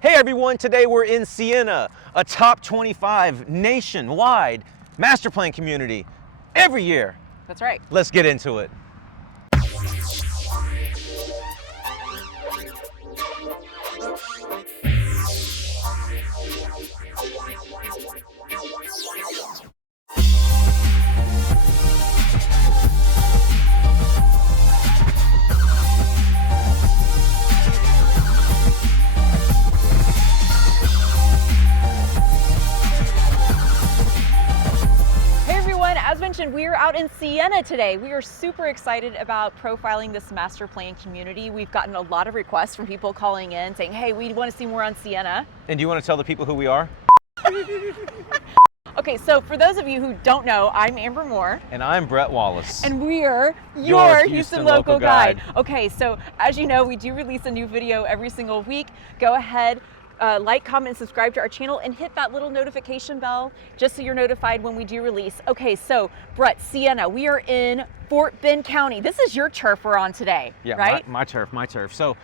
Hey everyone, today we're in Sienna, a top 25 nationwide master plan community every year. That's right. Let's get into it. As mentioned, we are out in Sienna today. We are super excited about profiling this master plan community. We've gotten a lot of requests from people calling in saying, hey, we want to see more on Sienna. And do you want to tell the people who we are? Okay, so for those of you who don't know, I'm Amber Moore. And I'm Brett Wallace. And we are your Houston Local Guide. Okay, so as you know, we do release a new video every single week. Go ahead. Like, comment, and subscribe to our channel and hit that little notification bell just so you're notified when we do release. Okay, so Brett, Sienna, we are in Fort Bend County. This is your turf we're on today, yeah, right? My turf. So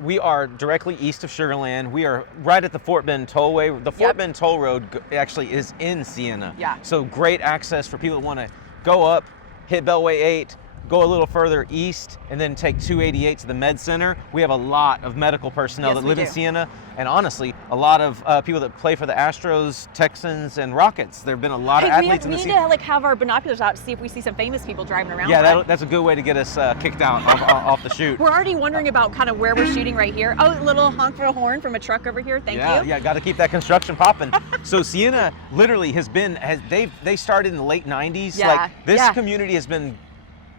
we are directly east of Sugar Land. We are right at the Fort Bend Tollway. The Fort Bend Toll Road actually is in Sienna. Yeah. So great access for people that want to go up, hit Beltway 8, go a little further east, and then take 288 to the Med Center. We have a lot of medical personnel that live in Sienna, and honestly, a lot of people that play for the Astros, Texans, and Rockets. There have been a lot of athletes in the We need to have our binoculars out to see if we see some famous people driving around. Yeah, that's a good way to get us kicked out off the shoot. We're already wondering about kind of where we're shooting right here. Oh, a little honk for a horn from a truck over here. Thank you. Yeah, got to keep that construction popping. So Sienna literally they started in the late 90s. Yeah, like this community has been.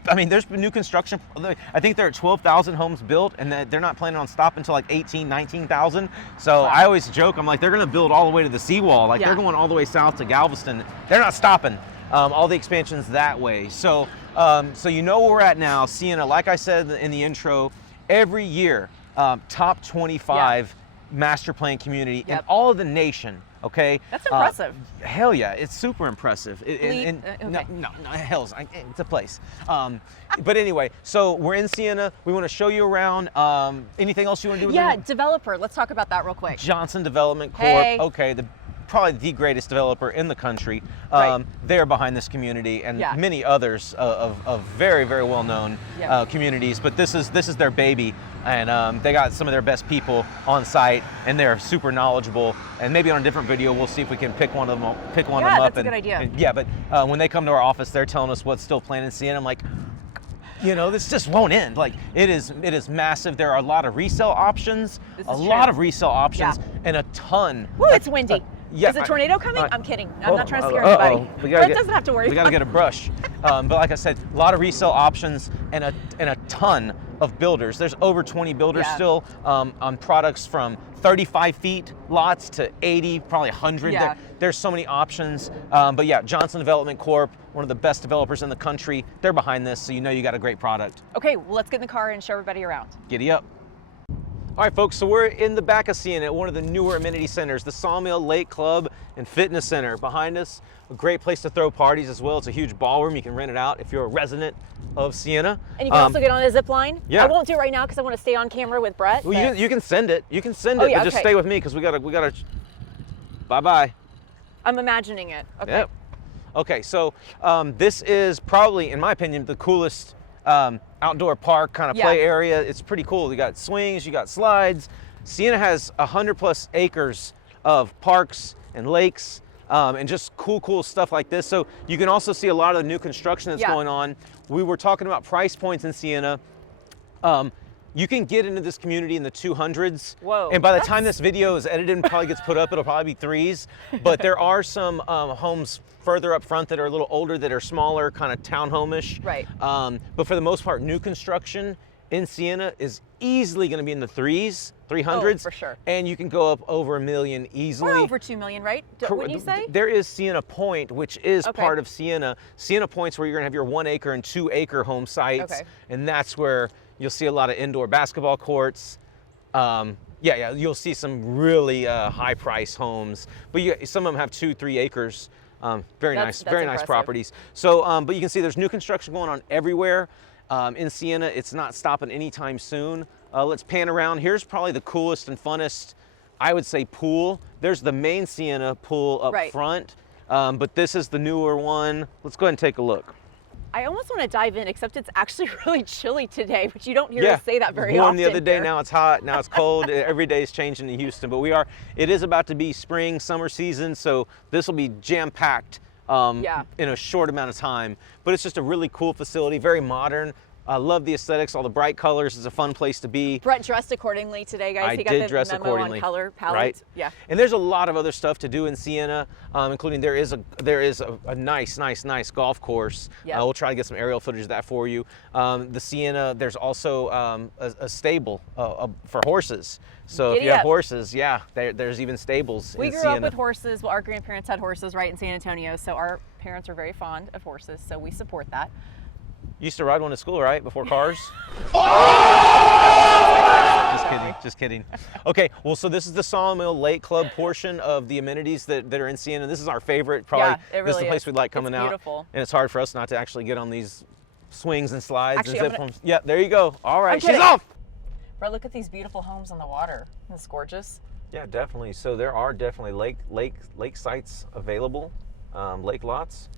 I mean, there's been new construction. I think there are 12,000 homes built, and they're not planning on stopping until like 18, 19,000. So I always joke, I'm like, they're going to build all the way to the seawall. Like they're going all the way south to Galveston. They're not stopping. All the expansions that way. So, so you know where we're at now. Sienna, like I said in the intro, every year, top 25 master plan community in all of the nation. Okay, that's impressive. Hell yeah, it's super impressive. Okay. No, it's a place. But anyway, so we're in Sienna. We want to show you around. Anything else you want to do with it? Developer. Let's talk about that real quick. Johnson Development Corp. Hey. Okay, probably the greatest developer in the country. They're behind this community and many others of very, very well-known communities. But this is their baby, and they got some of their best people on site, and they're super knowledgeable. And maybe on a different video, we'll see if we can pick one of them up. Yeah, that's a good idea. But when they come to our office, they're telling us what's still planned in Sienna. I'm like, you know, this just won't end. Like it is massive. There are a lot of resale options, and a ton. Woo, it's windy. Yeah, is a tornado coming? I'm kidding. I'm not trying to scare anybody. Brett doesn't have to worry. We got to get a brush. But like I said, a lot of resale options and a ton of builders. There's over 20 builders still on products from 35 feet lots to 80, probably 100. Yeah. There's so many options. But yeah, Johnson Development Corp, one of the best developers in the country. They're behind this, so you know you got a great product. Okay, well, let's get in the car and show everybody around. Giddy up. All right, folks, so we're in the back of Sienna at one of the newer amenity centers, the Sawmill Lake Club and Fitness Center. Behind us, a great place to throw parties as well. It's a huge ballroom. You can rent it out if you're a resident of Sienna. And you can also get on a zip line. Yeah. I won't do it right now because I want to stay on camera with Brett. Well, you can send it. You can send it, but just stay with me because we gotta. Bye-bye. I'm imagining it. Okay. Yep. Okay, so this is probably, in my opinion, the coolest outdoor park kind of play area. It's pretty cool. You got swings, you got slides. Sienna has 100+ acres of parks and lakes and just cool stuff like this. So you can also see a lot of the new construction that's going on. We were talking about price points in Sienna. You can get into this community in the 200s. Whoa. And by the time this video is edited and probably gets put up, it'll probably be 3s. But there are some homes further up front that are a little older, that are smaller, kind of townhome-ish. Right. But for the most part, new construction in Sienna is easily going to be in the 300s. Oh, for sure. And you can go up over $1 million easily. We're over 2 million, right? Wouldn't you say? There is Sienna Point, which is part of Sienna. Sienna Point's where you're going to have your 1 acre and 2 acre home sites. Okay. And that's where you'll see a lot of indoor basketball courts. You'll see some really high price homes, but some of them have 2-3 acres. Very nice properties. So, but you can see there's new construction going on everywhere. In Sienna, it's not stopping anytime soon. Let's pan around. Here's probably the coolest and funnest I would say pool. There's the main Sienna pool up front, but this is the newer one. Let's go ahead and take a look. I almost want to dive in, except it's actually really chilly today, but you don't hear us say that very often. Warm the other day, now it's hot, now it's cold. Every day is changing in Houston, but it is about to be spring, summer season, so this will be jam-packed in a short amount of time. But it's just a really cool facility, very modern. I love the aesthetics, all the bright colors. It's a fun place to be. Brett dressed accordingly today, guys. He got the memo on color palette. Right? Yeah. And there's a lot of other stuff to do in Sienna, including there is a nice golf course. Yep. We'll try to get some aerial footage of that for you. The Sienna, there's also a stable for horses. So if you have horses, there's even stables in Sienna. We grew up with horses. Well, our grandparents had horses right in San Antonio, so our parents are very fond of horses, so we support that. You used to ride one to school, right? Before cars? Just kidding. Okay, well, so this is the Sawmill Lake Club portion of the amenities that are in Sienna. This is our favorite, probably. Yeah, it really this is the place we'd like coming out. Beautiful. And it's hard for us not to actually get on these swings and slides actually, and zip forms. Yeah, there you go. All right, she's kidding. off. Brett, look at these beautiful homes on the water. Isn't this gorgeous? Yeah, definitely. So there are definitely lake sites available, lake lots.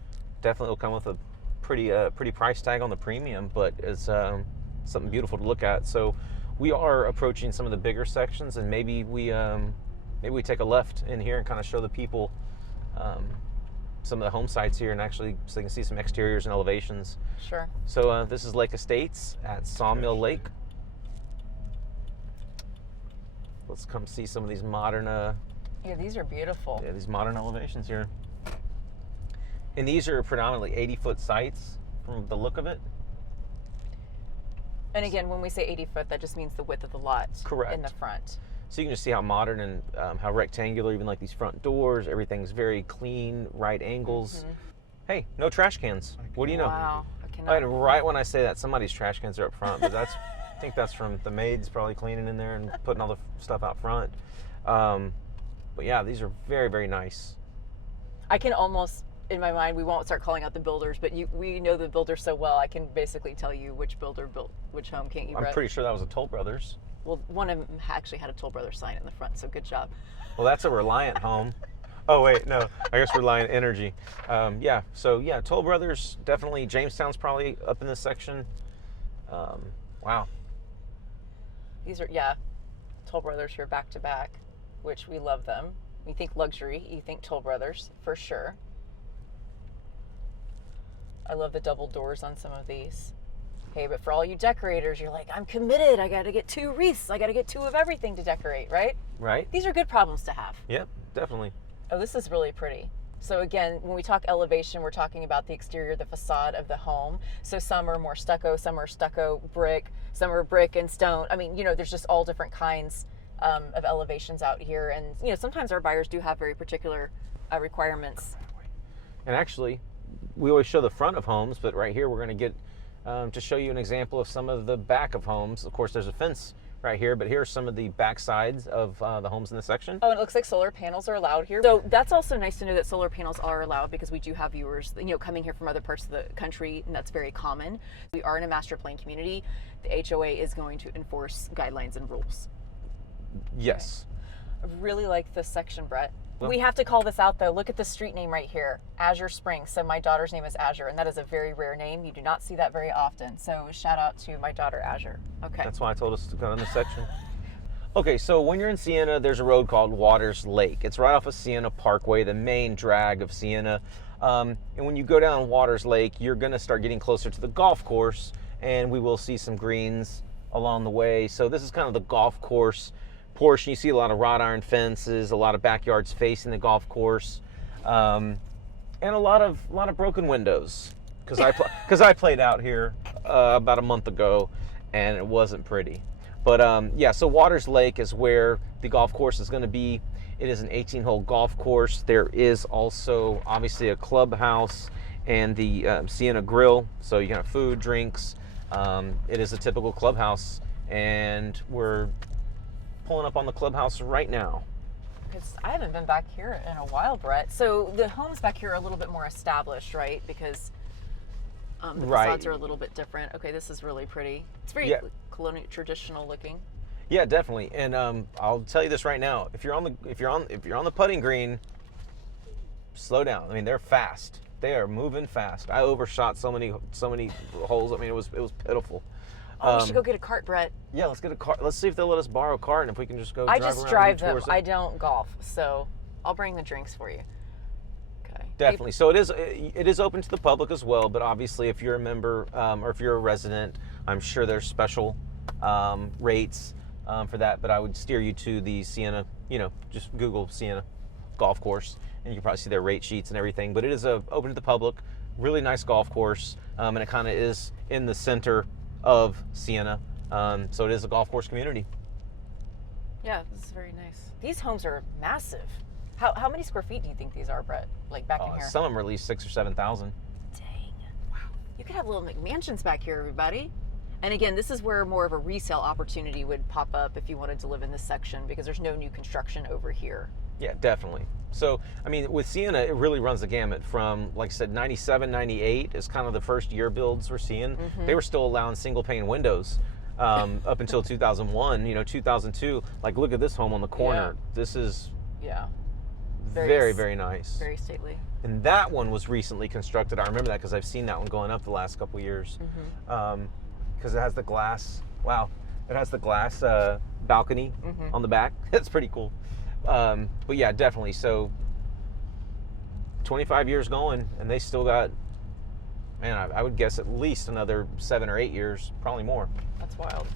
Definitely will come with a pretty price tag on the premium, but it's something beautiful to look at. So we are approaching some of the bigger sections, and maybe we take a left in here and kind of show the people some of the home sites here, and actually so they can see some exteriors and elevations. Sure. So this is Lake Estates at Sawmill Lake. Let's come see some of these modern yeah, these are beautiful. Yeah, these modern elevations here. And these are predominantly 80-foot sites from the look of it. And again, when we say 80 foot, that just means the width of the lot. Correct. In the front. So you can just see how modern and how rectangular, even like these front doors, everything's very clean, right angles. Mm-hmm. Hey, no trash cans. What do you know? Wow. I cannot. And right when I say that, somebody's trash cans are up front, but that's, I think that's from the maids probably cleaning in there and putting all the stuff out front. But yeah, these are very, very nice. I can almost, in my mind, we won't start calling out the builders, but we know the builders so well, I can basically tell you which builder built which home, can't you, Brett? I'm pretty sure that was a Toll Brothers. Well, one of them actually had a Toll Brothers sign in the front, so good job. Well, that's a Reliant home. Oh, wait, no. I guess Reliant Energy. Yeah, so yeah, Toll Brothers, definitely. Jamestown's probably up in this section. Wow. These are, Toll Brothers here back to back, which we love them. You think luxury, you think Toll Brothers, for sure. I love the double doors on some of these. Okay, but for all you decorators, you're like, I'm committed. I got to get 2 wreaths. I got to get 2 of everything to decorate, right? Right. These are good problems to have. Yep, definitely. Oh, this is really pretty. So again, when we talk elevation, we're talking about the exterior, the facade of the home. So some are more stucco, some are stucco brick, some are brick and stone. I mean, there's just all different kinds of elevations out here. And, sometimes our buyers do have very particular requirements. And actually, we always show the front of homes, but right here we're going to get to show you an example of some of the back of homes. Of course, there's a fence right here, but here are some of the back sides of the homes in this section. Oh, and it looks like solar panels are allowed here. So that's also nice to know that solar panels are allowed, because we do have viewers, coming here from other parts of the country, and that's very common. We are in a master plan community. The HOA is going to enforce guidelines and rules. Yes. Okay. I really like this section, Brett. We have to call this out, though. Look at the street name right here, Azure Springs. So my daughter's name is Azure, and that is a very rare name. You do not see that very often. So shout out to my daughter, Azure. Okay. That's why I told us to go in this section. Okay, so when you're in Sienna, there's a road called Waters Lake. It's right off of Sienna Parkway, the main drag of Sienna. And when you go down Waters Lake, you're going to start getting closer to the golf course, and we will see some greens along the way. So this is kind of the golf course portion. You see a lot of wrought iron fences, a lot of backyards facing the golf course, and a lot of broken windows, because I played out here about a month ago, and it wasn't pretty. But yeah, so Waters Lake is where the golf course is going to be. It is an 18-hole golf course. There is also obviously a clubhouse and the Sienna Grill, so you can have food, drinks. It is a typical clubhouse, and we're pulling up on the clubhouse right now. Because I haven't been back here in a while, Brett. So the homes back here are a little bit more established, right? Because the facades are a little bit different. Okay, this is really pretty. It's very colonial, traditional looking. Yeah, definitely. And I'll tell you this right now: if you're on the putting green, slow down. I mean, they're fast. They are moving fast. I overshot so many holes. I mean, it was pitiful. Oh, we should go get a cart, Brett. Yeah, let's get a cart. Let's see if they'll let us borrow a cart, and if we can just go. I drive just around drive and do them. tours. I don't golf, so I'll bring the drinks for you. Okay. Definitely. So it is open to the public as well, but obviously if you're a member or if you're a resident, I'm sure there's special rates for that. But I would steer you to the Sienna. Just Google Sienna Golf Course, and you can probably see their rate sheets and everything. But it is open to the public. Really nice golf course, and it kind of is in the center of Sienna. So it is a golf course community. Yeah, this is very nice. These homes are massive. How many square feet do you think these are, Brett? Like back in here? Some of them are at least 6,000 or 7,000. Dang. Wow. You could have little McMansions back here, everybody. And again, this is where more of a resale opportunity would pop up if you wanted to live in this section, because there's no new construction over here. Yeah, definitely. So, I mean, with Sienna, it really runs the gamut from, like I said, 97, 98 is kind of the first year builds we're seeing. Mm-hmm. They were still allowing single pane windows up until 2001, 2002. Like, look at this home on the corner. Yeah. This is very, very nice. Very stately. And that one was recently constructed. I remember that because I've seen that one going up the last couple of years. Mm-hmm. Because it has the glass, it has the glass balcony Mm-hmm. on the back. That's pretty cool. But yeah, definitely. So 25 years going, and they still got, man, I would guess at least another 7 or 8 years, probably more. That's wild.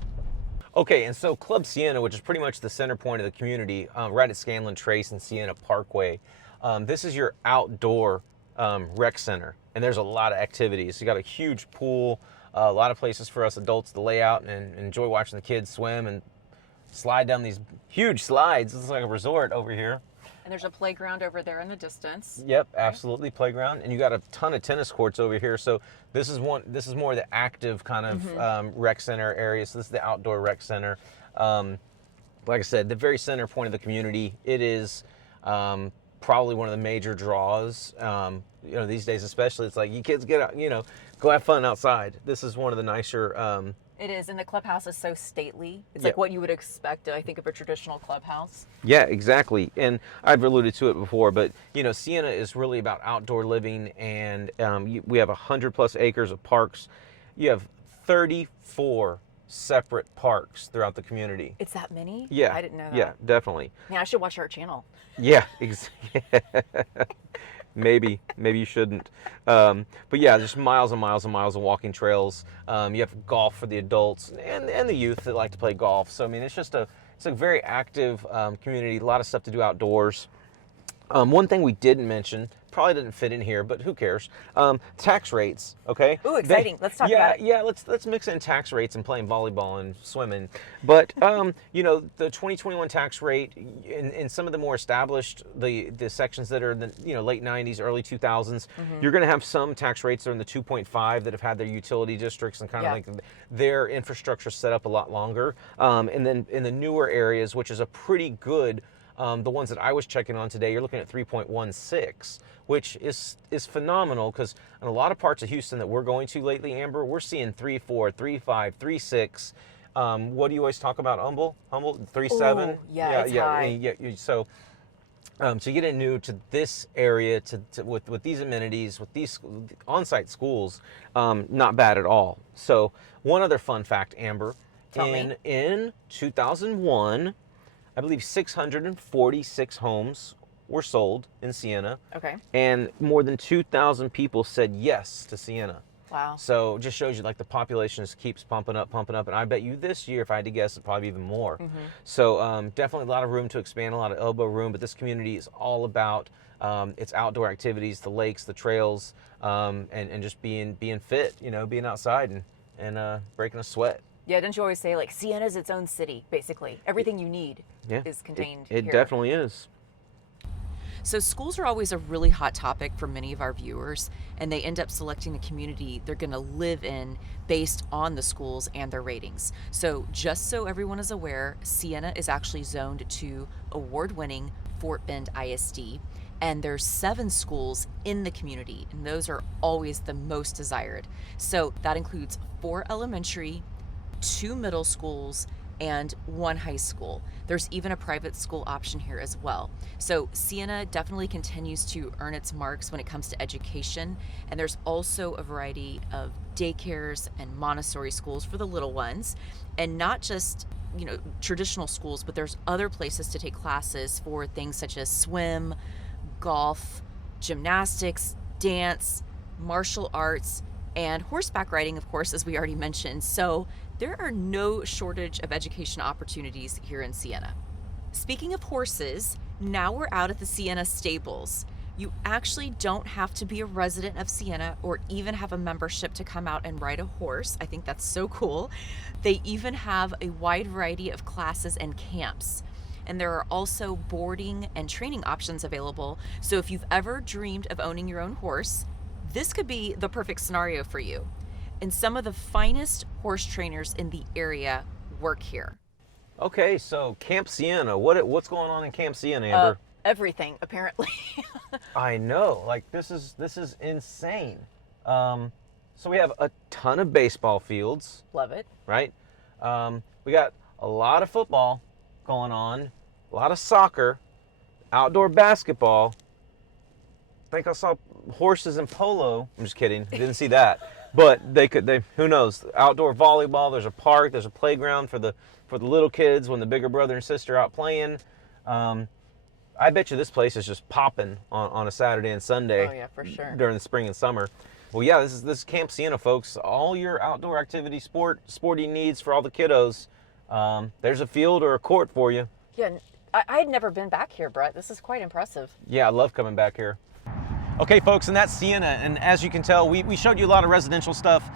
Okay, and so Club Sienna, which is pretty much the center point of the community, right at Scanlon Trace and Sienna Parkway. This is your outdoor rec center, and there's a lot of activities. You got a huge pool, a lot of places for us adults to lay out and enjoy watching the kids swim and slide down these huge slides. This is like a resort over here. And there's a playground over there in the distance. Yep, absolutely, playground. And you got a ton of tennis courts over here. So this is more of the active kind of rec center area. So this is the outdoor rec center. Like I said, the very center point of the community. It is probably one of the major draws. These days especially, it's like you kids get out, go have fun outside. This is one of the nicer. It is, and the clubhouse is so stately. It's Yeah. like what you would expect, I think, of a traditional clubhouse. Yeah, exactly. And I've alluded to it before, but Sienna is really about outdoor living, and we have 100+ acres of parks. You have 34 separate parks throughout the community. It's that many? Yeah, I didn't know that. Yeah, definitely. Yeah, I should watch our channel. Yeah, maybe you shouldn't. But yeah, just miles and miles and miles of walking trails. You have golf for the adults and the youth that like to play golf. So I mean, it's a very active community. A lot of stuff to do outdoors. One thing we didn't mention, probably didn't fit in here, but who cares? Tax rates, okay? Ooh, exciting. Let's talk about it. Yeah, let's mix in tax rates and playing volleyball and swimming. But the 2021 tax rate in some of the more established the sections that are in the late 90s, early 2000s, you're going to have some tax rates that are in the 2.5 that have had their utility districts and kind of like their infrastructure set up a lot longer. And then in the newer areas, which is a pretty good. The ones that I was checking on today, you're looking at 3.16, which is phenomenal because in a lot of parts of Houston that we're going to lately, Amber, we're seeing 3.4, 3.5, 3.6. What do you always talk about, Humble? 3.7? Ooh, yeah, it's high. So you get new to this area with these amenities, with these on-site schools, not bad at all. So one other fun fact, Amber, in 2001, I believe 646 homes were sold in Sienna. Okay. And more than 2,000 people said yes to Sienna. Wow. So it just shows you like the population just keeps pumping up. And I bet you this year, if I had to guess, it'd probably be even more. So definitely a lot of room to expand, a lot of elbow room. But this community is all about its outdoor activities, the lakes, the trails, and just being fit, being outside and breaking a sweat. Yeah, don't you always say, like, Sienna's its own city, basically. Everything you need is contained here. It definitely is. So schools are always a really hot topic for many of our viewers, and they end up selecting the community they're going to live in based on the schools and their ratings. So just so everyone is aware, Sienna is actually zoned to award-winning Fort Bend ISD, and there's 7 schools in the community, and those are always the most desired. So that includes 4 elementary, 2 middle schools, and 1 high school. There's even a private school option here as well. So Sienna definitely continues to earn its marks when it comes to education, and there's also a variety of daycares and Montessori schools for the little ones, and not just traditional schools, but there's other places to take classes for things such as swim, golf, gymnastics, dance, martial arts, and horseback riding, of course, as we already mentioned. So there are no shortage of education opportunities here in Sienna. Speaking of horses, now we're out at the Sienna Stables. You actually don't have to be a resident of Sienna or even have a membership to come out and ride a horse. I think that's so cool. They even have a wide variety of classes and camps. And there are also boarding and training options available. So if you've ever dreamed of owning your own horse, this could be the perfect scenario for you. And some of the finest horse trainers in the area work here. Okay, so Camp Sienna, what's going on in Camp Sienna, Amber? Everything, apparently. I know, like this is insane. So we have a ton of baseball fields. Love it. Right? We got a lot of football going on, a lot of soccer, outdoor basketball. I think I saw horses and polo. I'm just kidding. I didn't see that. But who knows? Outdoor volleyball, there's a park, there's a playground for the little kids when the bigger brother and sister are out playing. I bet you this place is just popping on a Saturday and Sunday. Oh yeah, for sure. During the spring and summer. Well, yeah, this is Camp Sienna, folks. All your outdoor activity, sporty needs for all the kiddos. There's a field or a court for you. Yeah, I had never been back here, Brett. This is quite impressive. Yeah, I love coming back here. Okay, folks, and that's Sienna, and as you can tell, we showed you a lot of residential stuff.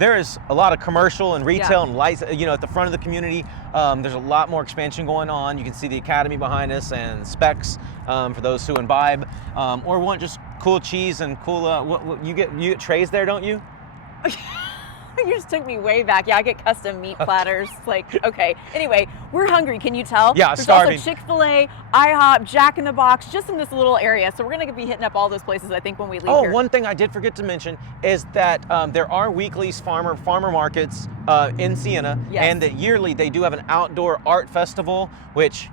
There is a lot of commercial and retail and lights, at the front of the community. There's a lot more expansion going on. You can see the academy behind us and specs for those who imbibe or want just cool cheese and cool. You get trays there, don't you? You just took me way back. Yeah, I get custom meat platters. Like, okay. Anyway, we're hungry. Can you tell? Yeah, There's starving. also Chick-fil-A, IHOP, Jack in the Box, just in this little area. So we're going to be hitting up all those places, I think, when we leave here. Oh, one thing I did forget to mention is that there are weekly farmer markets in Sienna, Yes. and that yearly they do have an outdoor art festival, which,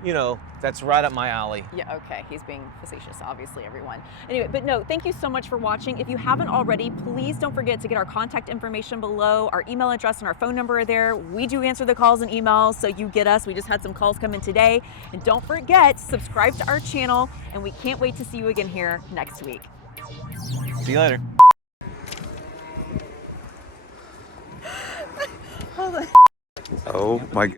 that's right up my alley. Yeah, okay. He's being facetious, obviously, everyone. Anyway, but no, thank you so much for watching. If you haven't already, please don't forget to get our contact information below. Our email address and our phone number are there. We do answer the calls and emails, so you get us. We just had some calls come in today. And don't forget, subscribe to our channel, and we can't wait to see you again here next week. See you later. Hold on. Oh my God.